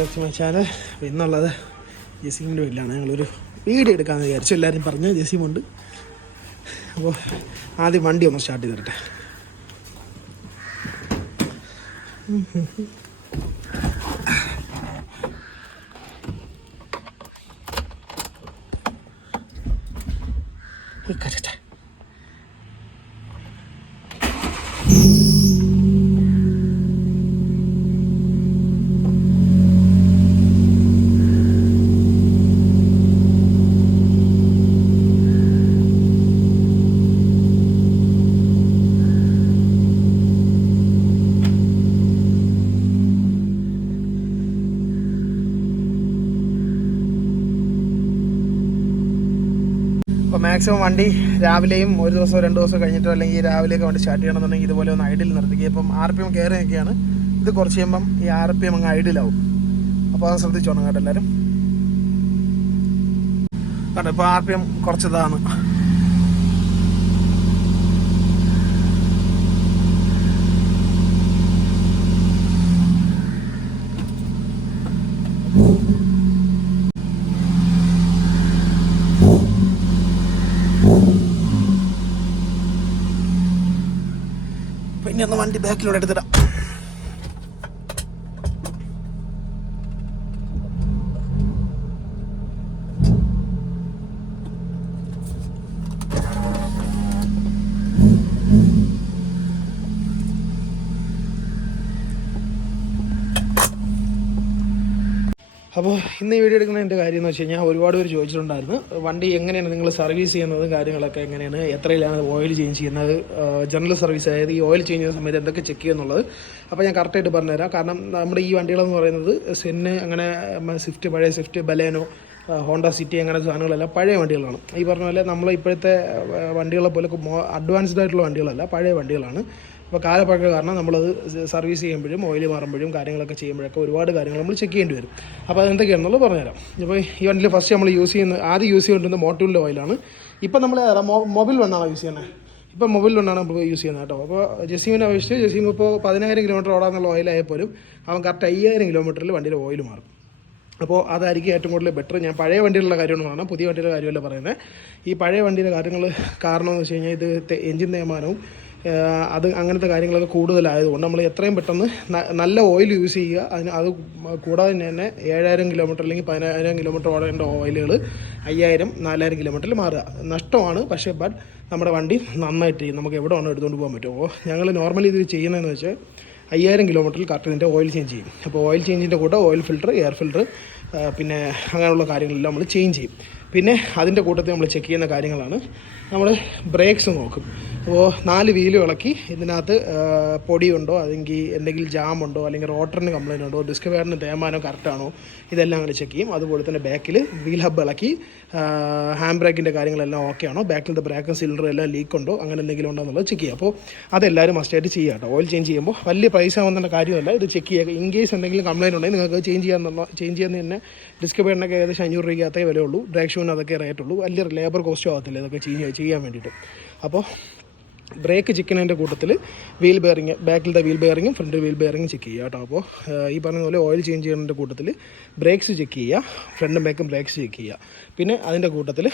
Back to my channel. ഇന്നുള്ളത് ജെസിമിൻ്റെ വീട്ടിലാണ്. ഞങ്ങളൊരു വീഡിയോ എടുക്കാമെന്ന് വിചാരിച്ചു. എല്ലാവരും പറഞ്ഞ് ജെസിമുണ്ട്. അപ്പോൾ ആദ്യം വണ്ടി ഒന്ന് സ്റ്റാർട്ട് ചെയ്തിട്ടെ. അപ്പോൾ മാക്സിമം വണ്ടി രാവിലെയും ഒരു ദിവസമോ 2 ദിവസമോ കഴിഞ്ഞിട്ടോ അല്ലെങ്കിൽ രാവിലെയൊക്കെ വണ്ടി സ്റ്റാർട്ട് ചെയ്യണമെന്നുണ്ടെങ്കിൽ ഇതുപോലെ ഒന്ന് ഐഡിൽ നിർത്തിക്കുക. ഇപ്പം RPM കയറിയൊക്കെയാണ്. ഇത് കുറച്ച് കഴിയുമ്പം ഈ RPM അങ്ങ് ഐഡിലാവും. അപ്പോൾ അത് ശ്രദ്ധിച്ചോണം കേട്ടോ എല്ലാവരും. കേട്ടോ ഇപ്പോൾ RPM കുറച്ചതാണ്. പിന്നെ ഒന്ന് വണ്ടി ബാക്കിലൂടെ എടുത്തിടാം. അപ്പോൾ ഇന്ന് ഈ വീഡിയോ എടുക്കുന്നതിൻ്റെ കാര്യം എന്ന് വെച്ച് കഴിഞ്ഞാൽ ഒരുപാട് പേര് ചോദിച്ചിട്ടുണ്ടായിരുന്നു വണ്ടി എങ്ങനെയാണ് നിങ്ങൾ സർവീസ് ചെയ്യുന്നത്, കാര്യങ്ങളൊക്കെ എങ്ങനെയാണ്, എത്രയിലാണ് ഓയിൽ ചേഞ്ച് ചെയ്യുന്നത്, ജനറൽ സർവീസ്, അതായത് ഈ ഓയിൽ ചേഞ്ച് ചെയ്യുന്ന സമയത്ത് എന്തൊക്കെ ചെക്ക് ചെയ്യുന്നുള്ളത്. അപ്പോൾ ഞാൻ കറക്റ്റായിട്ട് പറഞ്ഞുതരാം. കാരണം നമ്മുടെ ഈ വണ്ടികളെന്ന് പറയുന്നത് സെന്ന്, അങ്ങനെ സ്വിഫ്റ്റ്, പഴയ സ്വിഫ്റ്റ്, ബലേനോ, ഹോണ്ട സിറ്റി, അങ്ങനെ സാധനങ്ങളെല്ലാം പഴയ വണ്ടികളാണ്. ഈ പറഞ്ഞ പോലെ നമ്മൾ ഇപ്പോഴത്തെ വണ്ടികളെ പോലെ അഡ്വാൻസ്ഡ് ആയിട്ടുള്ള വണ്ടികളല്ല, പഴയ വണ്ടികളാണ്. അപ്പോൾ കാലപ്പഴക്ക കാരണം നമ്മളത് സർവീസ് ചെയ്യുമ്പോഴും ഓയിൽ മാറുമ്പോഴും കാര്യങ്ങളൊക്കെ ചെയ്യുമ്പോഴൊക്കെ ഒരുപാട് കാര്യങ്ങൾ നമ്മൾ ചെക്ക് ചെയ്യേണ്ടി വരും. അപ്പോൾ അതെന്തൊക്കെയാണെന്നുള്ളത് പറഞ്ഞുതരാം. ഇപ്പോൾ ഈ വണ്ടിയിൽ ഫസ്റ്റ് നമ്മൾ ആദ്യം യൂസ് ചെയ്തുകൊണ്ടിരുന്ന മോട്ടോറിൻ്റെ ഓയിലാണ്. ഇപ്പം നമ്മൾ മൊബൈൽ വണ്ണാണ് യൂസ് ചെയ്യുന്നത്. ഇപ്പം മൊബൈൽ വണ്ണാണ് നമ്മൾ യൂസ് ചെയ്യുന്നത് കേട്ടോ. അപ്പോൾ ജെസിമിനെ അപേക്ഷിച്ച് ജെസിം ഇപ്പോൾ 10,000 കിലോമീറ്റർ ഓടാന്നുള്ള ഓയിലായപ്പോലും അവൻ കറക്റ്റ് 5,000 കിലോമീറ്ററിൽ വണ്ടിയിൽ ഓയിൽ മാറും. അപ്പോൾ അതായിരിക്കും ഏറ്റവും കൂടുതൽ ബെറ്റർ. ഞാൻ പഴയ വണ്ടിയിലുള്ള കാര്യമാണ് പറയുന്നത്, പുതിയ വണ്ടിയുടെ കാര്യമല്ല പറയുന്നത്. ഈ പഴയ വണ്ടിയുടെ കാര്യങ്ങൾ കാരണമെന്ന് വെച്ച് കഴിഞ്ഞാൽ ഇത് എൻജിൻ തേയ്മാനവും അത് അങ്ങനത്തെ കാര്യങ്ങളൊക്കെ കൂടുതലായതുകൊണ്ട് നമ്മൾ എത്രയും പെട്ടെന്ന് നല്ല ഓയിൽ യൂസ് ചെയ്യുക. അത് കൂടാതെ തന്നെ 7,000 കിലോമീറ്റർ അല്ലെങ്കിൽ 10,000 കിലോമീറ്റർ ഓടേണ്ട ഓയിലുകൾ 5,000, 4,000 കിലോമീറ്ററിൽ മാറുക നഷ്ടമാണ്. പക്ഷേ നമ്മുടെ വണ്ടി നന്നായിട്ട് നമുക്ക് എവിടെ വേണോ എടുത്തുകൊണ്ട് പോകാൻ പറ്റും. അപ്പോൾ ഞങ്ങൾ നോർമലി ഇത് ചെയ്യുന്നതെന്ന് വെച്ചാൽ 5,000 കിലോമീറ്ററിൽ കറക്റ്റ് ഇതിൻ്റെ ഓയിൽ ചേഞ്ച് ചെയ്യും. അപ്പോൾ ഓയിൽ ചേഞ്ചിൻ്റെ കൂടെ ഓയിൽ ഫിൽറ്റർ, എയർ ഫിൽറ്റർ, പിന്നെ അങ്ങനെയുള്ള കാര്യങ്ങളെല്ലാം നമ്മൾ ചേഞ്ച് ചെയ്യും. പിന്നെ അതിൻ്റെ കൂട്ടത്തിൽ നമ്മൾ ചെക്ക് ചെയ്യുന്ന കാര്യങ്ങളാണ് നമ്മൾ ബ്രേക്സ് നോക്കും. അപ്പോൾ 4 വീലും ഇളക്കി ഇതിനകത്ത് പൊടിയുണ്ടോ, അല്ലെങ്കിൽ എന്തെങ്കിലും ജാമുണ്ടോ, അല്ലെങ്കിൽ റോട്ടറിന് കംപ്ലയിൻ്റ് ഉണ്ടോ, ഡിസ്ക് വെയറിന് തേയ്മാനോ കറക്റ്റാണോ, ഇതെല്ലാം അങ്ങനെ ചെക്ക് ചെയ്യും. അതുപോലെ തന്നെ ബാക്കിൽ വീൽ ഹബ്ബ് ഇളക്കി ഹാൻഡ് ബ്രേക്കിൻ്റെ കാര്യങ്ങളെല്ലാം ഓക്കെ ആണോ, ബാക്കിലത്തെ ബ്രേക്കും സിലിണ്ടറും എല്ലാം ലീക്ക് ഉണ്ടോ, അങ്ങനെ എന്തെങ്കിലും ഉണ്ടോ എന്നുള്ളത് ചെക്ക് ചെയ്യുക. അപ്പോൾ അതെല്ലാവരും മസ്റ്റായിട്ട് ചെയ്യുക കേട്ടോ. ഓയിൽ ചേഞ്ച് ചെയ്യുമ്പോൾ വലിയ പൈസ ആവുന്ന കാര്യമല്ല, ഇത് ചെക്ക് ചെയ്യുക. ഇൻ കേസ് എന്തെങ്കിലും കംപ്ലയിൻ്റ് ഉണ്ടെങ്കിൽ നിങ്ങൾക്ക് ചേഞ്ച് ചെയ്യുന്ന തന്നെ ഡിസ്ക് വെയറിനൊക്കെ ഏകദേശം 500 രൂപയ്ക്കകത്തേ വിലയുള്ളൂ. ബ്രേക്ക് ഷൂവിന് അതൊക്കെ റേറ്റുള്ളൂ. വലിയ ലേബർ കോസ്റ്റും ആകത്തില്ല ഇതൊക്കെ ചെയ്യാൻ വേണ്ടിയിട്ട്. അപ്പോൾ ബ്രേക്ക് ചെക്ക് ചെയ്യുന്നതിൻ്റെ കൂട്ടത്തിൽ വീൽ ബെയറിങ്, ബാക്കിലത്തെ വീൽ ബെയറിങ്ങും ഫ്രണ്ട് വീൽ ബെയറിങ്ങും ചെക്ക് ചെയ്യുക കേട്ടോ. അപ്പോൾ ഈ പറഞ്ഞ പോലെ ഓയിൽ ചേഞ്ച് ചെയ്യുന്നതിൻ്റെ കൂട്ടത്തിൽ ബ്രേക്സ് ചെക്ക് ചെയ്യുക, ഫ്രണ്ടും ബാക്കും ബ്രേക്സ് ചെക്ക് ചെയ്യുക. പിന്നെ അതിൻ്റെ കൂട്ടത്തിൽ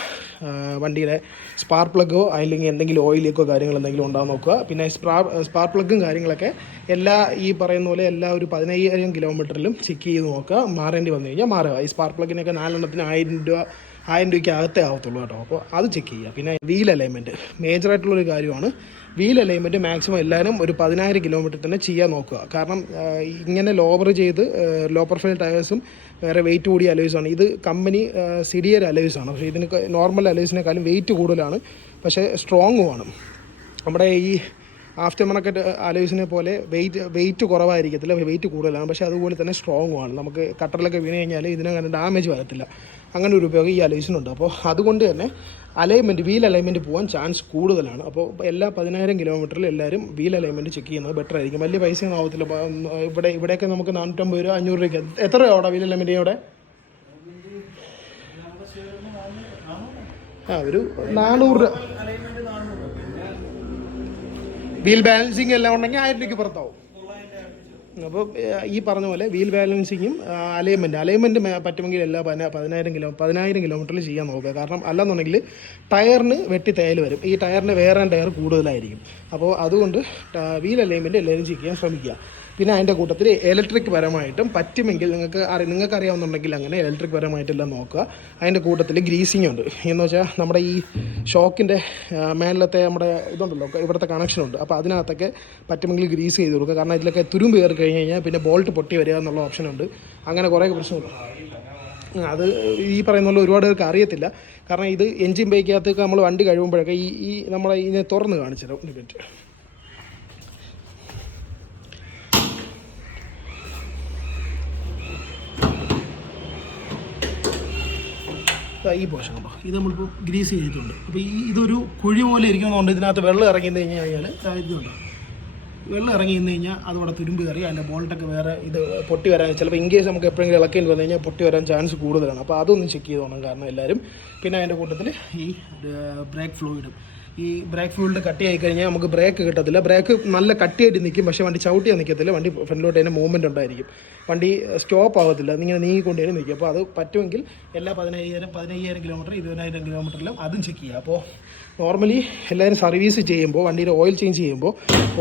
വണ്ടിയുടെ സ്പാർക്ക് പ്ലഗോ അല്ലെങ്കിൽ എന്തെങ്കിലും ഓയിൽ ലീക്കോ കാര്യങ്ങൾ എന്തെങ്കിലും ഉണ്ടാകും നോക്കുക. പിന്നെ സ്പാർക്ക് പ്ലഗും കാര്യങ്ങളൊക്കെ ഈ പറയുന്ന പോലെ എല്ലാ ഒരു 15,000 കിലോമീറ്ററിലും ചെക്ക് ചെയ്ത് നോക്കുക. മാറേണ്ടി വന്നു കഴിഞ്ഞാൽ മാറുക. ഈ സ്പാർക്ക് പ്ലഗിനൊക്കെ 4 എണ്ണത്തിന് 1,000 രൂപയ്ക്ക് അകത്തേ ആവത്തുള്ളൂ കേട്ടോ. അപ്പോൾ അത് ചെക്ക് ചെയ്യുക. പിന്നെ വീൽ അലൈൻമെൻറ്റ് മേജറായിട്ടുള്ളൊരു കാര്യമാണ്. വീൽ അലൈൻമെൻറ്റ് മാക്സിമം എല്ലാവരും ഒരു 10,000 കിലോമീറ്റർ തന്നെ ചെയ്യാൻ നോക്കുക. കാരണം ഇങ്ങനെ ലോവർ ചെയ്ത് ലോ പ്രൊഫൈൽ ടയേഴ്സും വേറെ വെയിറ്റ് കൂടിയ അലോയ്സാണ്. ഇത് കമ്പനി സിഡിയർ അലോയ്സാണ്. പക്ഷേ ഇതിന് നോർമൽ അലോയ്സിനേക്കാളും വെയിറ്റ് കൂടുതലാണ്, പക്ഷേ സ്ട്രോങ്ങുമാണ്. നമ്മുടെ ഈ ആഫ്റ്റർ മാർക്കറ്റ് അലോയ്സിനെ പോലെ വെയിറ്റ് കുറവായിരിക്കത്തില്ല, വെയിറ്റ് കൂടുതലാണ്, പക്ഷേ അതുപോലെ തന്നെ സ്ട്രോങ്ങുമാണ്. നമുക്ക് കട്ടറിലൊക്കെ വീണ് കഴിഞ്ഞാൽ ഇതിനങ്ങനെ ഡാമേജ് വരത്തില്ല. അങ്ങനെ ഒരു ഉപയോഗം ഈ അലോയ്സിനുണ്ട്. അപ്പോൾ അതുകൊണ്ട് തന്നെ വീൽ അലൈൻമെൻറ്റ് പോകാൻ ചാൻസ് കൂടുതലാണ്. അപ്പോൾ എല്ലാ 10,000 കിലോമീറ്ററിൽ എല്ലാവരും വീൽ അലൈൻമെൻറ്റ് ചെക്ക് ചെയ്യുന്നത് ബെറ്റർ ആയിരിക്കും. വലിയ പൈസയൊന്നും ആവത്തില്ല. ഇവിടെയൊക്കെ നമുക്ക് 450 രൂപ, 500 രൂപയ്ക്ക് എത്ര രൂപ അവിടെ വീൽ അലൈൻമെൻറ്റ് ഇവിടെ? ഒരു 400 രൂപ. വീൽ ബാലൻസിങ് എല്ലാം ഉണ്ടെങ്കിൽ 1000 രൂപയ്ക്ക് പുറത്താവും. അപ്പോൾ ഈ പറഞ്ഞ പോലെ വീൽ ബാലൻസിങ്ങും അലൈൻമെൻറ്റ് പറ്റുമെങ്കിൽ എല്ലാ 10,000 കിലോമീറ്ററിൽ ചെയ്യാൻ നോക്കുക. കാരണം അല്ലെന്നുണ്ടെങ്കിൽ ടയറിന് വെട്ടി തേയൽ വരും. ഈ ടയറിന് വേറെ ടയർ കൂടുതലായിരിക്കും. അപ്പോൾ അതുകൊണ്ട് വീൽ അലൈൻമെൻറ്റ് എല്ലാവരും ചെയ്യാൻ ശ്രമിക്കുക. പിന്നെ അതിൻ്റെ കൂട്ടത്തിൽ ഇലക്ട്രിക് പരമായിട്ടും പറ്റുമെങ്കിൽ നിങ്ങൾക്കറിയാവുന്നുണ്ടെങ്കിൽ അങ്ങനെ ഇലക്ട്രിക് പരമായിട്ടെല്ലാം നോക്കുക. അതിൻ്റെ കൂട്ടത്തിൽ ഗ്രീസിങ് ഉണ്ട്. എന്ന് വെച്ചാൽ നമ്മുടെ ഈ ഷോക്കിൻ്റെ മേലത്തെ നമ്മുടെ ഇതുണ്ടല്ലോ, ഇവിടുത്തെ കണക്ഷനുണ്ട്. അപ്പോൾ അതിനകത്തൊക്കെ പറ്റുമെങ്കിൽ ഗ്രീസ് ചെയ്ത് കൊടുക്കുക. കാരണം ഇതിലൊക്കെ തുരുമ്പ് കയറി കഴിഞ്ഞ് കഴിഞ്ഞാൽ പിന്നെ ബോൾട്ട് പൊട്ടി വരിക എന്നുള്ള ഓപ്ഷനുണ്ട്. അങ്ങനെ കുറേ പ്രശ്നമുണ്ട്. അത് ഈ പറയുന്ന പോലെ ഒരുപാട് പേർക്ക് അറിയത്തില്ല. കാരണം ഇത് എൻജിൻ ബൈക്കകത്തേക്ക് നമ്മൾ വണ്ടി കഴിയുമ്പോഴൊക്കെ ഈ നമ്മളെ ഇതിനെ തുറന്ന് കാണിച്ചിടും. മിനിറ്റ് ഈ പോർഷൻ കേട്ടോ, ഇത് നമ്മളിപ്പോൾ ഗ്രീസ് ചെയ്തിട്ടുണ്ട്. അപ്പോൾ ഇതൊരു കുഴി പോലെ ഇരിക്കുന്നതുകൊണ്ട് ഇതിനകത്ത് വെള്ളം ഇറങ്ങി കഴിഞ്ഞ് കഴിഞ്ഞാൽ ഇതുണ്ട്, വെള്ളം ഇറങ്ങി നിന്ന് കഴിഞ്ഞാൽ അതോടെ തുരുമ്പ് കയറി അതിൻ്റെ ബോൾട്ടൊക്കെ വേറെ ഇത് പൊട്ടി വരാൻ ചിലപ്പോൾ ഇൻകേസ് നമുക്ക് എപ്പോഴെങ്കിലും ഇളക്കേണ്ടി വന്നു കഴിഞ്ഞാൽ പൊട്ടി വരാൻ ചാൻസ് കൂടുതലാണ്. അപ്പോൾ അതൊന്നും ചെക്ക് ചെയ്ത് പോകണം കാരണം എല്ലാവരും. പിന്നെ അതിൻ്റെ കൂട്ടത്തിൽ ഈ ബ്രേക്ക് ഫ്ലൂയിഡും, ഈ ബ്രേക്ക് ഫ്ലൂയിഡ് കട്ടിയായി കഴിഞ്ഞാൽ നമുക്ക് ബ്രേക്ക് കിട്ടത്തില്ല. ബ്രേക്ക് നല്ല കട്ടിയായിട്ട് നിൽക്കും, പക്ഷേ വണ്ടി ചവിട്ടിയാൽ നിൽക്കത്തില്ല. വണ്ടി ഫ്രണ്ടിലോട്ട് തന്നെ മൂവ്മെൻറ്റ് ഉണ്ടായിരിക്കും, വണ്ടി സ്റ്റോപ്പ് ആകത്തില്ല, ഇങ്ങനെ നീങ്ങിക്കൊണ്ട് തന്നെ നിൽക്കും. അപ്പോൾ അത് പറ്റുമെങ്കിൽ എല്ലാ 15,000 കിലോമീറ്റർ 20,000 കിലോമീറ്ററിലും അതും ചെക്ക് ചെയ്യുക. അപ്പോൾ നോർമലി എല്ലാവരും സർവീസ് ചെയ്യുമ്പോൾ വണ്ടിയുടെ ഓയിൽ ചേഞ്ച് ചെയ്യുമ്പോൾ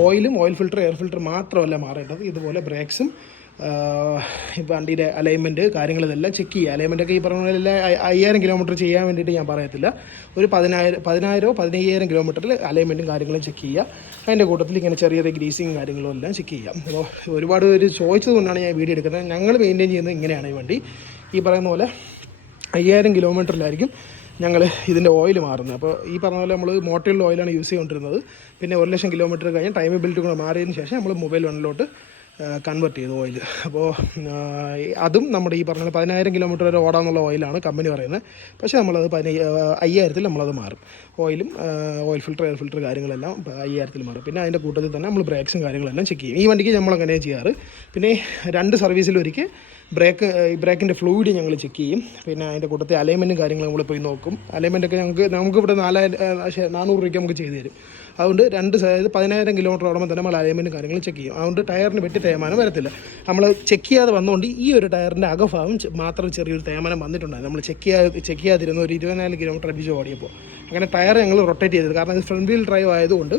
ഓയിലും ഓയിൽ ഫിൽറ്റർ എയർ ഫിൽറ്റർ മാത്രമല്ല മാറേണ്ടത്, ഇതുപോലെ ബ്രേക്സും വണ്ടിയുടെ അലൈൻമെൻറ്റ് കാര്യങ്ങളിതെല്ലാം ചെക്ക് ചെയ്യുക. അലൈൻമെൻറ്റൊക്കെ ഈ പറഞ്ഞ പോലെ 5,000 കിലോമീറ്റർ ചെയ്യാൻ വേണ്ടിയിട്ട് ഞാൻ പറയത്തില്ല. ഒരു 15,000 കിലോമീറ്ററിൽ അലൈൻമെൻറ്റും കാര്യങ്ങളും ചെക്ക് ചെയ്യുക. അതിൻ്റെ കൂട്ടത്തിൽ ഇങ്ങനെ ചെറിയ ഗ്രീസിങ് കാര്യങ്ങളും എല്ലാം ചെക്ക് ചെയ്യാം. അപ്പോൾ ഒരുപാട് പേര് ചോദിച്ചത് കൊണ്ടാണ് ഞാൻ വീഡിയോ എടുക്കുന്നത്. ഞങ്ങൾ മെയിൻറ്റെയിൻ ചെയ്യുന്നത് ഇങ്ങനെയാണ്. ഈ വണ്ടി ഈ പറയുന്ന പോലെ 5,000 കിലോമീറ്ററിലായിരിക്കും ഞങ്ങൾ ഇതിൻ്റെ ഓയിൽ മാറുന്നത്. അപ്പോൾ ഈ പറഞ്ഞ പോലെ നമ്മൾ മോട്ടോറിൽ ഓയിലാണ് യൂസ് ചെയ്തുകൊണ്ടിരുന്നത്. പിന്നെ 1,00,000 കിലോമീറ്റർ കഴിഞ്ഞ് ടൈം ബെൽറ്റ് കൂടെ മാറിയതിന് ശേഷം നമ്മൾ മൊബൈൽ വണ്ണിലോട്ട് കൺവെർട്ട് ചെയ്തു ഓയിൽ. അപ്പോൾ അതും നമ്മുടെ ഈ പറഞ്ഞ 10,000 കിലോമീറ്റർ വരെ ഓടാന്നുള്ള ഓയിലാണ് കമ്പനി പറയുന്നത്. പക്ഷേ നമ്മളത് 5,000 നമ്മളത് മാറും. ഓയിലും ഓയിൽ ഫിൽറ്റർ എയർ ഫിൽറ്റർ കാര്യങ്ങളെല്ലാം 5,000 മാറും. പിന്നെ അതിൻ്റെ കൂട്ടത്തിൽ തന്നെ നമ്മൾ ബ്രേക്സും കാര്യങ്ങളെല്ലാം ചെക്ക് ചെയ്യും. ഈ വണ്ടിക്ക് നമ്മൾ അങ്ങനെയാണ് ചെയ്യാറ്. പിന്നെ 2 സർവീസിലൊരിക്കൽ ബ്രേക്കിൻ്റെ ഫ്ലൂയിഡ് ഞങ്ങൾ ചെക്ക് ചെയ്യും. പിന്നെ അതിൻ്റെ കൂട്ടത്തിൽ അലൈൻമെൻറ്റും കാര്യങ്ങളും നമ്മൾ പോയി നോക്കും. അലൈൻമെൻറ്റൊക്കെ നമുക്കിവിടെ 400 രൂപയ്ക്ക് നമുക്ക് ചെയ്തു തരും. അതുകൊണ്ട് 10,000 കിലോമീറ്റർ ഓടുമ്പോൾ തന്നെ നമ്മൾ അലൈൻമെൻറ്റും കാര്യങ്ങളും ചെക്ക് ചെയ്യും. അതുകൊണ്ട് ടയറിന് വെട്ടി തേയ്മാനം വരത്തില്ല. നമ്മൾ ചെക്ക് ചെയ്യാതെ വന്നുകൊണ്ട് ഈ ഒരു ടയറിൻ്റെ അകഭാഗം മാത്രം ചെറിയൊരു തേയ്മാനം വന്നിട്ടുണ്ടായിരുന്നു. നമ്മൾ ചെക്ക് ചെയ്യാതിരുന്ന ഒരു 24 കിലോമീറ്റർ അടിച്ച് ഓടിയപ്പോൾ അങ്ങനെ ടയർ ഞങ്ങൾ റൊട്ടേറ്റ് ചെയ്തത്. കാരണം ഇത് ഫ്രണ്ട് വീൽ ഡ്രൈവ് ആയതുകൊണ്ട്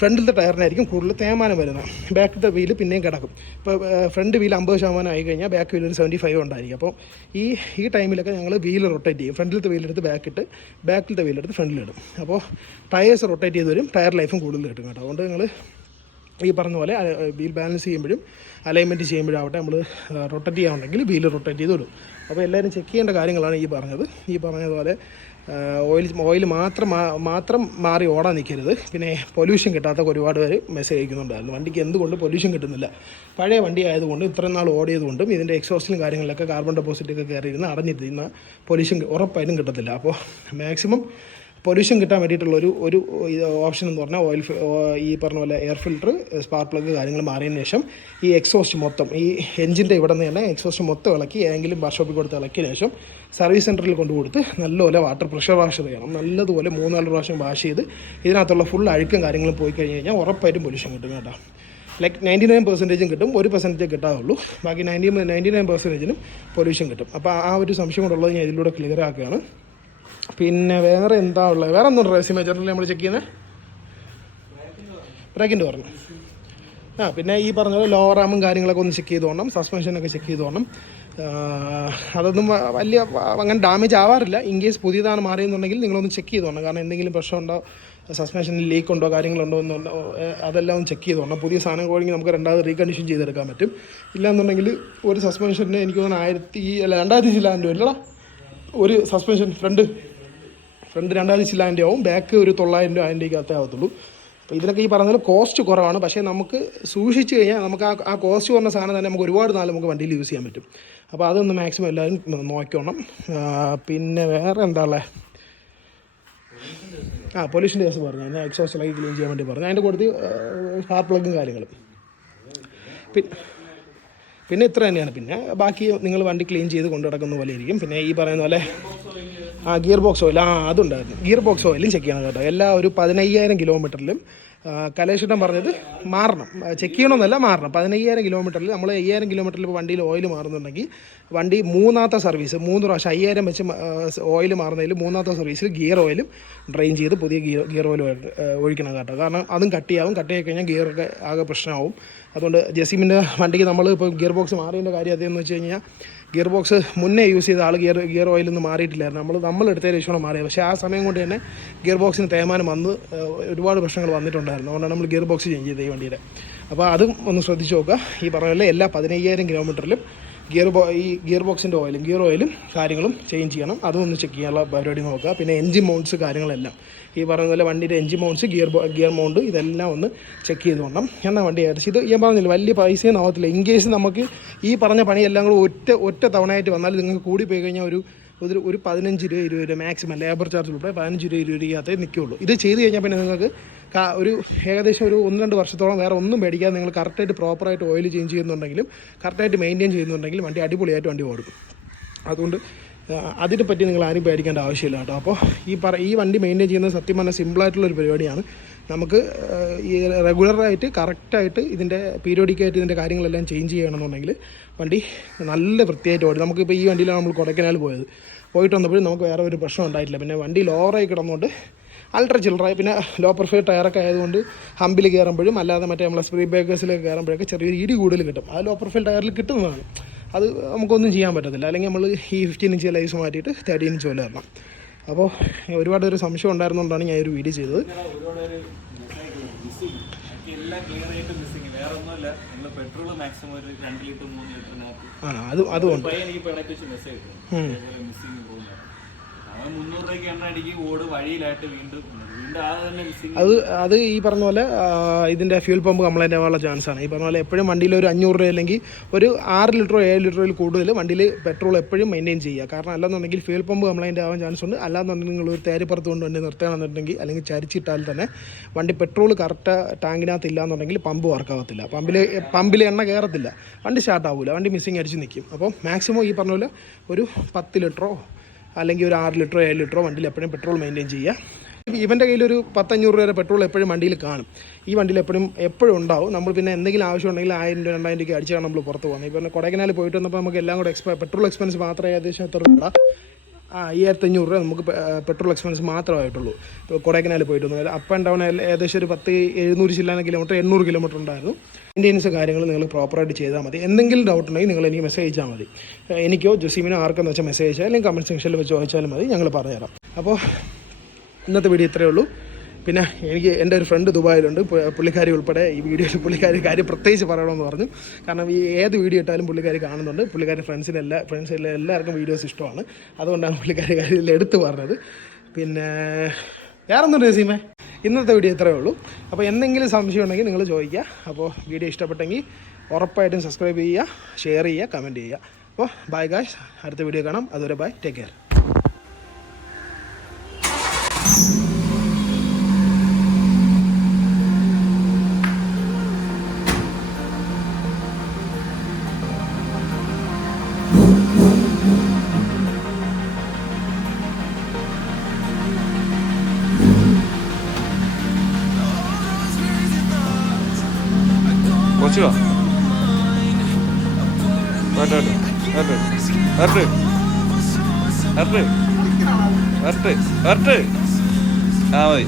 ഫ്രണ്ടിലത്തെ ടയറിനായിരിക്കും കൂടുതൽ തേയ്മാനം വരുന്നത്. ബാക്കിലത്തെ വീല് പിന്നെയും കിടക്കും. ഇപ്പോൾ ഫ്രണ്ട് വീൽ 50% ആയി കഴിഞ്ഞാൽ ബാക്ക് വീൽ ഒരു 75 ഉണ്ടായിരിക്കും. അപ്പോൾ ഈ ടൈമിലൊക്കെ ഞങ്ങൾ വീൽ റൊട്ടേറ്റ് ചെയ്യും. ഫ്രണ്ടിലത്തെ വീലെടുത്ത് ബാക്കിട്ട് ബാക്കിലത്തെ വീലെടുത്ത് ഫ്രണ്ടിലിടും. അപ്പോൾ ടയേഴ്സ് റൊട്ടേറ്റ് ചെയ്ത് വരും, ടയർ ലൈഫും കൂടുതൽ കിട്ടും കേട്ടോ. അതുകൊണ്ട് ഞങ്ങൾ ഈ പറഞ്ഞ പോലെ വീൽ ബാലൻസ് ചെയ്യുമ്പോഴും അലൈൻമെൻറ്റ് ചെയ്യുമ്പോഴാവട്ടെ നമ്മൾ റൊട്ടേറ്റ് ചെയ്യാനുണ്ടെങ്കിൽ വീൽ റൊട്ടേറ്റ് ചെയ്ത് വിടും. അപ്പോൾ എല്ലാവരും ചെക്ക് ചെയ്യേണ്ട കാര്യങ്ങളാണ് ഈ പറഞ്ഞത്. ഈ പറഞ്ഞതുപോലെ ഓയിൽ മാത്രം മാറി ഓടാൻ നിൽക്കരുത്. പിന്നെ പൊല്യൂഷൻ കിട്ടാത്ത ഒരുപാട് പേര് മെസ്സേജ് അയക്കുന്നുണ്ടായിരുന്നു. വണ്ടിക്ക് എന്തുകൊണ്ട് പൊല്യൂഷൻ കിട്ടുന്നില്ല. പഴയ വണ്ടി ആയതുകൊണ്ട് ഇത്രയും നാൾ ഓടിയതുകൊണ്ടും ഇതിൻ്റെ എക്സോസ്റ്റിലും കാര്യങ്ങളിലൊക്കെ കാർബൺ ഡെപ്പോസിറ്റൊക്കെ കയറിയിരുന്ന് അടഞ്ഞിരുന്ന പൊല്യൂഷൻ ഉറപ്പായിട്ടും കിട്ടത്തില്ല. അപ്പോൾ മാക്സിമം പൊല്യൂഷൻ കിട്ടാൻ വേണ്ടിയിട്ടുള്ള ഒരു ഓപ്ഷൻ എന്ന് പറഞ്ഞാൽ ഈ പറഞ്ഞ പോലെ എയർ ഫിൽറ്റർ സ്പാർക്ക് പ്ലഗ് കാര്യങ്ങൾ മാറിയതിന് ശേഷം ഈ എക്സോസ്റ്റ് മൊത്തം ഈ എഞ്ചിൻ്റെ ഇവിടെ നിന്ന് തന്നെ എക്സോസ്റ്റ് മൊത്തം ഇളക്കി ഏതെങ്കിലും വർക്ക്ഷോപ്പിൽ കൊടുത്ത് ഇളക്കിയതിന് ശേഷം സർവീസ് സെൻറ്ററിൽ കൊണ്ടുകൊടുത്ത് നല്ലപോലെ വാട്ടർ പ്രഷർ വാഷ് ചെയ്യണം. നല്ലതുപോലെ 3-4 പ്രാവശ്യം വാഷ് ചെയ്ത് ഇതിനകത്തുള്ള ഫുൾ അഴുക്കും കാര്യങ്ങളും പോയി കഴിഞ്ഞ് കഴിഞ്ഞാൽ ഉറപ്പായിട്ടും പൊല്യൂഷൻ കിട്ടും കേട്ടോ. 99% കിട്ടും, 1% കിട്ടാതുള്ളൂ. ബാക്കി 99%നും പൊല്യൂഷൻ കിട്ടും. അപ്പോൾ ആ ഒരു സംശയം കൊണ്ടുള്ളത് ഞാൻ ഇതിലൂടെ ക്ലിയർ ആക്കുകയാണ്. പിന്നെ വേറെ എന്താ ഉള്ളത്? വേറെ ഒന്നും റേസിംഗ് മേജറിൽ നമ്മൾ ചെക്ക് ചെയ്യുന്നത് ബ്രേക്കിൻ്റെ പറഞ്ഞു. പിന്നെ ഈ പറഞ്ഞ പോലെ ലോവർ ആമും കാര്യങ്ങളൊക്കെ ഒന്ന് ചെക്ക് ചെയ്ത് പോകണം, സസ്പെൻഷനൊക്കെ ചെക്ക് ചെയ്ത് പോകണം. അതൊന്നും വലിയ അങ്ങനെ ഡാമേജ് ആവാറില്ല. ഇൻ കേസ് പുതിയതാണ് മാറിയെന്നുണ്ടെങ്കിൽ നിങ്ങളൊന്ന് ചെക്ക് ചെയ്ത് പോകണം. കാരണം എന്തെങ്കിലും പ്രശ്നമുണ്ടോ, സസ്പെൻഷനിൽ ലീക്ക് ഉണ്ടോ, കാര്യങ്ങളുണ്ടോ എന്നുണ്ടോ അതെല്ലാം ഒന്ന് ചെക്ക് ചെയ്ത് പോകണം. പുതിയ സാധനം കോഴിക്ക് നമുക്ക് 2ാമത് റീകണ്ടീഷൻ ചെയ്തെടുക്കാൻ പറ്റും. ഇല്ലയെന്നുണ്ടെങ്കിൽ ഒരു സസ്പെൻഷന് എനിക്ക് തോന്നുന്നു 2,000 രൂപ അല്ലടാ ഒരു സസ്പെൻഷൻ. ഫ്രണ്ട് 2,000 ആവും, ബാക്ക് ഒരു 900 രൂപ അതിൻ്റെ അകത്തേ ആവത്തുള്ളൂ. അപ്പോൾ ഇതിനൊക്കെ ഈ പറഞ്ഞാൽ കോസ്റ്റ് കുറവാണ്. പക്ഷേ നമുക്ക് സൂക്ഷിച്ച് കഴിഞ്ഞാൽ നമുക്ക് ആ കോസ്റ്റ് കുറഞ്ഞ സാധനം തന്നെ നമുക്ക് ഒരുപാട് നാൾ നമുക്ക് വണ്ടിയിൽ യൂസ് ചെയ്യാൻ പറ്റും. അപ്പോൾ അതൊന്ന് മാക്സിമം എല്ലാവരും നോക്കണം. പിന്നെ വേറെ എന്താ ഉള്ളത്? പൊല്യൂഷൻ്റെ കേസ് പറഞ്ഞു, ഞാൻ എക്സോസ്റ്റിലേക്ക് ക്ലീൻ ചെയ്യാൻ വേണ്ടി പറഞ്ഞു. അതിൻ്റെ കൂടുതൽ സ്പാർക്ക് പ്ലഗും കാര്യങ്ങളും. പിന്നെ ഇത്ര തന്നെയാണ്. പിന്നെ ബാക്കി നിങ്ങൾ വണ്ടി ക്ലീൻ ചെയ്ത് കൊണ്ടു നടക്കുന്ന പോലെ ഇരിക്കും. പിന്നെ ഈ പറയുന്ന പോലെ ഗിയർ ബോക്സ് ഓയിൽ അതുണ്ടായിരുന്നു. ഗിയർ ബോക്സ് ഓയിലും ചെക്ക് ചെയ്യണം കേട്ടോ. എല്ലാ ഒരു 15,000 കിലോമീറ്ററിലും കലേഷേട്ടൻ പറഞ്ഞത് മാറണം, ചെക്ക് ചെയ്യണമെന്നല്ല, മാറണം. 15,000 കിലോമീറ്ററിൽ നമ്മൾ 5,000 കിലോമീറ്ററിൽ ഇപ്പോൾ വണ്ടിയിൽ ഓയിൽ മാറുന്നുണ്ടെങ്കിൽ വണ്ടി മൂന്നാമത്തെ സർവീസ് 3 പ്രാവശ്യം 5,000 വെച്ച് ഓയിൽ മാറുന്നതിൽ മൂന്നാമത്തെ സർവീസിൽ ഗിയർ ഓയിലും ഡ്രെയിൻ ചെയ്ത് പുതിയ ഗിയർ ഓയിൽ ഒഴിക്കണം കേട്ടോ. കാരണം അതും കട്ടിയായി കഴിഞ്ഞാൽ ഗിയറൊക്കെ ആകെ പ്രശ്നമാവും. അതുകൊണ്ട് ജെസിമിൻ്റെ വണ്ടിക്ക് നമ്മൾ ഇപ്പോൾ ഗിയർ ബോക്സ് മാറിയതിൻ്റെ കാര്യം അതെന്ന് വെച്ച് കഴിഞ്ഞാൽ ഗിയർ ബോക്സ് മുന്നേ യൂസ് ചെയ്ത ആൾ ഗിയർ ഓയിലൊന്നും മാറിയിട്ടില്ലായിരുന്നു. നമ്മൾ എടുത്തതിന് ശേഷമാണ് മാറിയത്. പക്ഷേ ആ സമയം കൊണ്ട് തന്നെ ഗിയർ ബോക്സിന് തേയ്മാനം വന്ന് ഒരുപാട് പ്രശ്നങ്ങൾ വന്നിട്ടുണ്ടായിരുന്നു. അതുകൊണ്ടാണ് നമ്മൾ ഗിയർ ബോക്സ് ചേഞ്ച് ചെയ്തത് ഈ വണ്ടിയുടെ. അപ്പോൾ അതും ഒന്ന് ശ്രദ്ധിച്ച് നോക്കുക. ഈ പറഞ്ഞ പോലെ എല്ലാ 15,000 കിലോമീറ്ററിലും ഈ ഗിയർ ബോക്സിൻ്റെ ഗിയർ ഓയിലും കാര്യങ്ങളും ചേഞ്ച് ചെയ്യണം. അതും ഒന്ന് ചെക്ക് ചെയ്യാനുള്ള പരിപാടി നോക്കുക. പിന്നെ എൻജിൻ മൗണ്ട്സ് കാര്യങ്ങളെല്ലാം ഈ പറഞ്ഞ പോലെ വണ്ടിയുടെ എൻജിൻ മൗണ്ട്സ് ഗിയർ മൗണ്ട് ഇതെല്ലാം ഒന്ന് ചെക്ക് ചെയ്ത് കൊണ്ടം എന്നാൽ വണ്ടി ഏകദേശം ഇത് ഞാൻ പറഞ്ഞില്ല വലിയ പൈസയൊന്നും ആവത്തില്ല. ഇൻ കേസ് നമുക്ക് ഈ പറഞ്ഞ പണിയെല്ലാം കൂടെ ഒറ്റ തവണയായിട്ട് വന്നാൽ നിങ്ങൾക്ക് കൂടി പോയി കഴിഞ്ഞാൽ ഒരു 15 രൂപ 20 രൂപ മാക്സിമം ലേബർ ചാർജ് ഉൾപ്പെടെ 15 രൂപ 20 രൂപയ്ക്കകത്തേ നിൽക്കുകയുള്ളൂ. ഇത് ചെയ്ത് കഴിഞ്ഞാൽ പിന്നെ നിങ്ങൾക്ക് ഒരു ഏകദേശം ഒരു 1-2 വർഷത്തോളം വേറെ ഒന്നും മേടിക്കാതെ നിങ്ങൾ കറക്റ്റായിട്ട് പ്രോപ്പറായിട്ട് ഓയിൽ ചേഞ്ച് ചെയ്യുന്നുണ്ടെങ്കിലും കറക്റ്റായിട്ട് മെയിൻറ്റെയിൻ ചെയ്യുന്നുണ്ടെങ്കിലും വണ്ടി അടിപൊളിയായിട്ട് വണ്ടി ഓടും. അതുകൊണ്ട് അതിനെ പറ്റി നിങ്ങൾ ആരും പേടിക്കേണ്ട ആവശ്യമില്ല കേട്ടോ. അപ്പോൾ ഈ വണ്ടി മെയിൻറ്റെയിൻ ചെയ്യുന്നത് സത്യം പറഞ്ഞാൽ സിമ്പിളായിട്ടുള്ളൊരു പരിപാടിയാണ്. നമുക്ക് ഈ റെഗുലറായിട്ട് കറക്റ്റായിട്ട് ഇതിൻ്റെ പീരിയോഡിക്കായിട്ട് ഇതിൻ്റെ കാര്യങ്ങളെല്ലാം ചേഞ്ച് ചെയ്യണമെന്നുണ്ടെങ്കിൽ വണ്ടി നല്ല വൃത്തിയായിട്ട് ഓടും. നമുക്കിപ്പോൾ ഈ വണ്ടിയിലാണ് നമ്മൾ കൊടൈക്കനാൽ പോയിട്ട് വന്നപ്പോഴും നമുക്ക് വേറെ ഒരു പ്രശ്നം ഉണ്ടായിട്ടില്ല. പിന്നെ വണ്ടി ലോവറായി കിടന്നുകൊണ്ട് അൾട്ര ചില്ലറായി, പിന്നെ ലോ പ്രൊഫൈൽ ടയറൊക്കെ ആയതുകൊണ്ട് ഹമ്പിൽ കയറുമ്പോഴും അല്ലാതെ മറ്റേ നമ്മളെ സ്പീഡ് ബ്രേക്കേഴ്സിലേക്ക് കയറുമ്പോഴൊക്കെ ചെറിയൊരു ഇടി കൂടുതൽ കിട്ടും. ആ ലോ പ്രൊഫൈൽ ടയറിൽ കിട്ടുന്നതാണ്. അത് നമുക്കൊന്നും ചെയ്യാൻ പറ്റത്തില്ല. അല്ലെങ്കിൽ നമ്മൾ ഈ 15 ഇഞ്ച് ലൈസ് മാറ്റിയിട്ട് 13 ഇഞ്ച് പോലെ വരണം. അപ്പോൾ ഒരുപാട് ഒരു സംശയം ഉണ്ടായിരുന്നുകൊണ്ടാണ് ഞാൻ ഒരു വീഡിയോ ചെയ്തത്. അതുകൊണ്ട് അത് ഈ പറഞ്ഞ പോലെ ഇതിൻ്റെ ഫ്യൂൽ പമ്പ് കംപ്ലൈൻ്റ് ആവാനുള്ള ചാൻസാണ്. ഈ പറഞ്ഞ പോലെ എപ്പോഴും വണ്ടിയിൽ ഒരു 500 രൂപ അല്ലെങ്കിൽ ഒരു 6 ലിറ്ററോ 7 ലിറ്ററിൽ കൂടുതൽ വണ്ടിയിൽ പെട്രോൾ എപ്പോഴും മെയിൻറ്റെയിൻ ചെയ്യുക. കാരണം അല്ലാന്നുണ്ടെങ്കിൽ ഫ്യൂൽ പമ്പ് കംപ്ലൈൻ്റ് ആവാൻ ചാൻസ് ഉണ്ട്. അല്ലാന്നുണ്ടെങ്കിൽ നിങ്ങൾ ഒരു തേരിപ്പുറത്ത് കൊണ്ട് വണ്ടി നിർത്തുകയാണെന്നുണ്ടെങ്കിൽ അല്ലെങ്കിൽ ചരിച്ചിട്ടാൽ തന്നെ വണ്ടി പെട്രോൾ കറക്റ്റ് ടാങ്കിനകത്ത് ഇല്ലാന്നുണ്ടെങ്കിൽ പമ്പ് വർക്കാവത്തില്ല, പമ്പിൽ എണ്ണ കയറത്തില്ല, വണ്ടി സ്റ്റാർട്ടാവില്ല, വണ്ടി മിസ്സിങ് അടിച്ച് നിൽക്കും. അപ്പോൾ മാക്സിമം ഈ പറഞ്ഞ പോലെ ഒരു 10 ലിറ്ററോ അല്ലെങ്കിൽ ഒരു 6 ലിറ്ററോ 7 ലിറ്ററോ വണ്ടിയിൽ എപ്പോഴും പെട്രോൾ മെയിൻറ്റെയിൻ ചെയ്യുക. ഇവൻ്റെ കയ്യിലൊരു 100-500 രൂപ പെട്രോൾ എപ്പോഴും വണ്ടിയിൽ കാണും. ഈ വണ്ടിയിൽ എപ്പോഴും ഉണ്ടാവും. നമ്മൾ പിന്നെ എന്തെങ്കിലും ആവശ്യം ഉണ്ടെങ്കിൽ 1000 രൂപ 2000 രൂപയ്ക്ക് അടിച്ചാണ് നമ്മൾ പുറത്ത് പോകുന്നത്. ഇപ്പോൾ കൊടൈക്കനാൽ പോയിട്ട് വന്നപ്പോൾ നമുക്ക് എല്ലാം കൂടെ പെട്രോൾ എക്സ്പെൻസ് മാത്രം ഏകദേശം എത്ര രൂപ 5500 രൂപ നമുക്ക് പെട്രോൾ എക്സ്പെൻസ് മാത്രമായിട്ടുള്ളൂ. കൊടൈക്കനാൽ പോയിട്ട് വന്നത് അപ്പ് ആൻഡ് ഡൗൺ ഏകദേശം ഒരു 700 ചില്ലാന കിലോമീറ്റർ 800 കിലോമീറ്റർ ഉണ്ടായിരുന്നു. മെയിൻ്റെനൻസ് കാര്യങ്ങൾ നിങ്ങൾ പ്രോപ്പറായിട്ട് ചെയ്താൽ മതി. എന്തെങ്കിലും ഡൗട്ട് ഉണ്ടെങ്കിൽ നിങ്ങൾ എനിക്ക് മെസ്സേജ് അയച്ചാൽ മതി. എനിക്കോ ജസീമിനോ ആർക്കെന്ന് വെച്ചാൽ മെസ്സേജ് അയച്ചാൽ അല്ലെങ്കിൽ കമൻറ്റ് സെക്ഷനിൽ വെച്ച് ചോദിച്ചാലും മതി, ഞങ്ങൾ പറഞ്ഞുതരാം. അപ്പോൾ ഇന്നത്തെ വീഡിയോ ഇത്രയേ ഉള്ളൂ. പിന്നെ എൻ്റെ ഒരു ഫ്രണ്ട് ദുബായിലുണ്ട്, പുള്ളിക്കാരി ഉൾപ്പെടെ ഈ വീഡിയോയിൽ പുള്ളിക്കാരി കാര്യം പ്രത്യേകിച്ച് പറയണമെന്ന് പറഞ്ഞു. കാരണം ഈ ഏത് വീഡിയോ ഇട്ടാലും പുള്ളിക്കാരി കാണുന്നുണ്ട്. പുള്ളിക്കാരി ഫ്രണ്ട്സിനെല്ലാം എല്ലാവർക്കും വീഡിയോസ് ഇഷ്ടമാണ്. അതുകൊണ്ടാണ് പുള്ളിക്കാരി കാര്യത്തിൽ എടുത്ത് പറഞ്ഞത്. പിന്നെ വേറൊന്നും രസീമേ, ഇന്നത്തെ വീഡിയോ ഇത്രയേ ഉള്ളൂ. അപ്പോൾ എന്തെങ്കിലും സംശയം ഉണ്ടെങ്കിൽ നിങ്ങൾ ചോദിക്കുക. അപ്പോൾ വീഡിയോ ഇഷ്ടപ്പെട്ടെങ്കിൽ ഉറപ്പായിട്ടും സബ്സ്ക്രൈബ് ചെയ്യുക, ഷെയർ ചെയ്യുക, കമൻറ്റ് ചെയ്യുക. അപ്പോൾ ബൈ ഗായ്സ്, അടുത്ത വീഡിയോ കാണാം. അതുവരെ ബൈ, ടേക്ക് കെയർ. ആ മതി.